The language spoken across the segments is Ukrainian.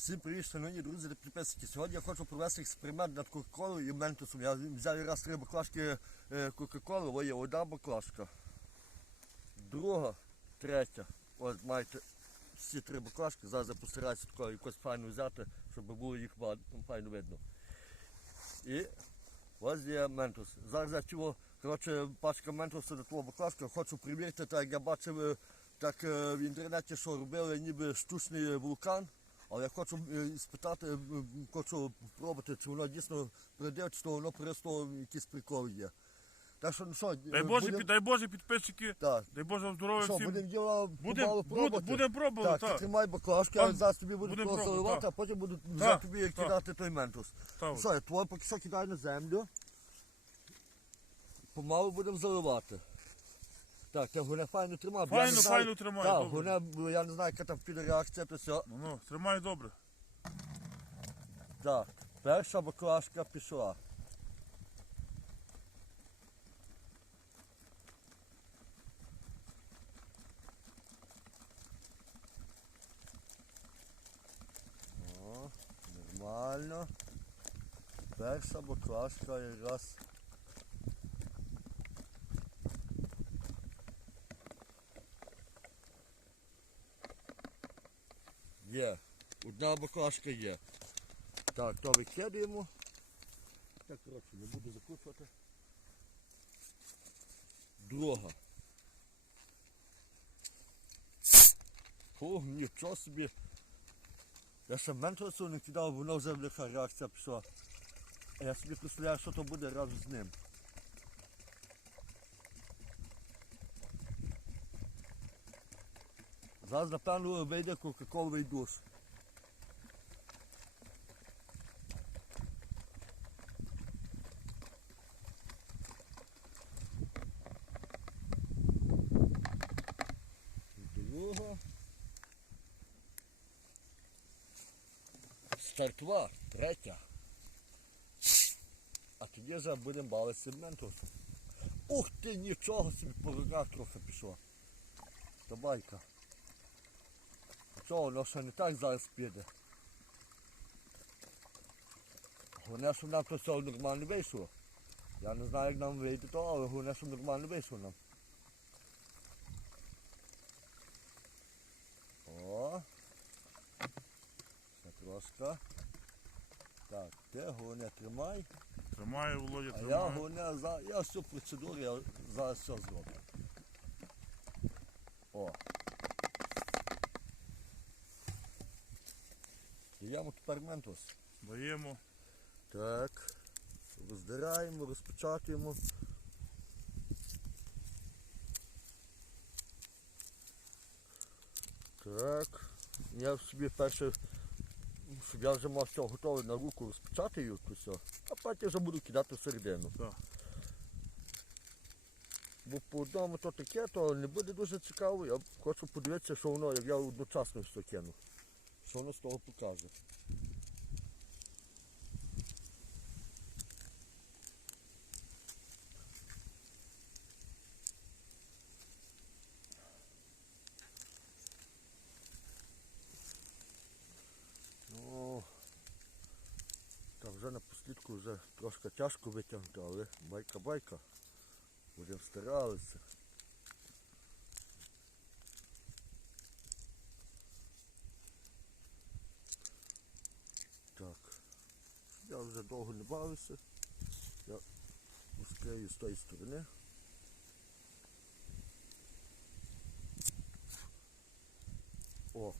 Всім привіт, шановні друзі та підписники. Сьогодні я хочу провести експеримент над Кока-Колою і Ментосом. Я взяв раз три баклажки е, Кока-Коли, ось є одна баклажка, друга, третя. Ось маєте всі три баклажки. Зараз я постараюся такого якось файно взяти, щоб було їх файно видно. І ось є Ментос. Зараз я цього, коротше, пачка Ментоса до твого баклажка. Хочу примірити, так як я бачив е, так е, в інтернеті, що робили ніби штучний вулкан. Але я хочу е, спитати, е, хочу спробувати, чи воно дійсно прийде, чи то воно просто якийсь прикол є. Так що, ну що, Дай Боже, будем- під- дай Боже підписчики, так. дай Боже здоров'я Що, всім. будемо діло Буде, помалу буде, пробувати? буде пробувати, Так, ти так. тримай баклажки, а Так, зараз тобі буду будемо просто пробувати, так. а потім буду вже Так, тобі так. кидати той ментус. Так. Все, я твоє поки що кидай на землю. Помалу будемо заливати. Так, я гуня файно тримав. бо я Файно, знаю- файно тримай, Так, добре. гуня, бо я не знаю, яка там піде реакція, то все. Ну, ну, тримай добре. Так, перша баклажка пішла. О, нормально. Перша баклажка якраз. Є. Одна баклажка є. Так, то викидаємо. Так, коротше, не буду закручувати. Друга. Фу, нічого собі. Я ще ментосу не кидав, воно вже бляха реакція пішла. А я собі представляю, що то буде разом з ним. Зараз, напевно, вийде кока-коловий душ. Друга. Стартова, третя. А тоді вже будемо бавитися ментосом. Ух ти, нічого собі по руках трохи пішло. Та байка. Чого, воно ще не так зараз піде. Головне, щоб нам то все нормально вийшло. Я не знаю, як нам вийде то, але головне, щоб нормально вийшло нам. О. Ще трошки. Так, ти головне тримай. Тримай, Володя, А я тримай. головне, за... я всю процедуру я зараз все зроблю. О. Даємо тепер ментос. Даємо. Так. Роздираємо, розпечатуємо. Так. Я собі перше, щоб я вже мав все готове на руку, розпечатаю то все, а потім вже буду кидати всередину. Так. Бо по одному то таке, то не буде дуже цікаво. Я хочу подивитися, що воно, як я одночасно все кину. Що воно з того покаже. Ну, так вже напослідку вже трошки тяжко витягнути, але байка-байка. Будемо старалися. Так. Я вже довго не бавився. Я розкрию з тої сторони. О!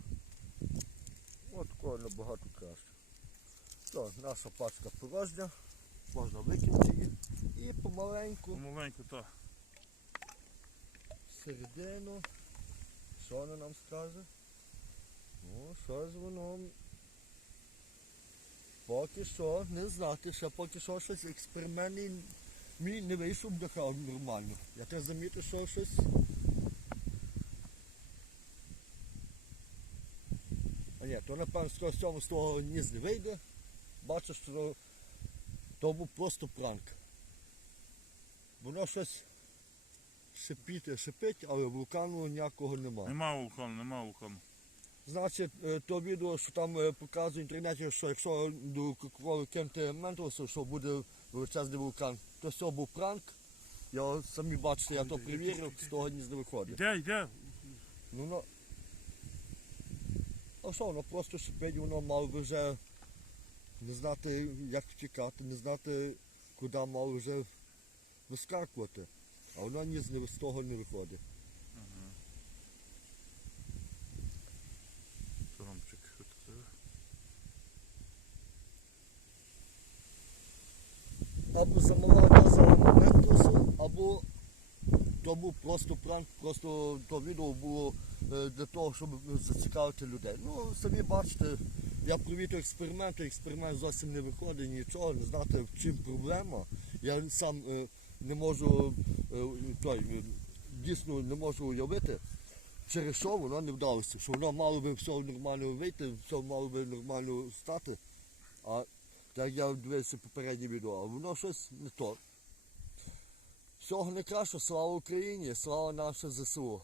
От такого набагато краще. То, наша пачка порожня. Можна викинути її. І помаленьку Помаленьку, так. середину. Що вона нам скаже? Ну, що ж воно. Поки що не знати, ще поки що щось експеримент мій не вийшов бляха нормально. Я теж замітив, що щось. А ні, то напевно з цього з того ніс не вийде. Бачу, що то був просто пранк. Воно щось шипіти, шипить, але вулкану ніякого немає. Нема вулкану, нема вулкану. Значить, е, то відео, що там е, показує в інтернеті, що якщо до Кока-Коли кинути ментосу, що буде величезний вулкан, то все був пранк. Я самі бачите, я то перевірив, з того ні не виходить. Йде, йде. Ну, ну, а що, воно просто шипить, воно мало би вже не знати, як втікати, не знати, куди мало вже вискакувати. А воно ні з того не виходить. Що, Ромчик, що це? Або замала база ментосу, або то був просто пранк, просто то відео було е, для того, щоб зацікавити людей. Ну, самі бачите, я провів експеримент, експеримент зовсім не виходить, нічого, не знати, в чим проблема. Я сам е, не можу е, той, дійсно не можу уявити, через що воно не вдалося, що воно мало би все нормально вийти, все мало би нормально стати. А так я дивився попереднє відео, а воно щось не то. Всього не краще, слава Україні, слава наше ЗСУ.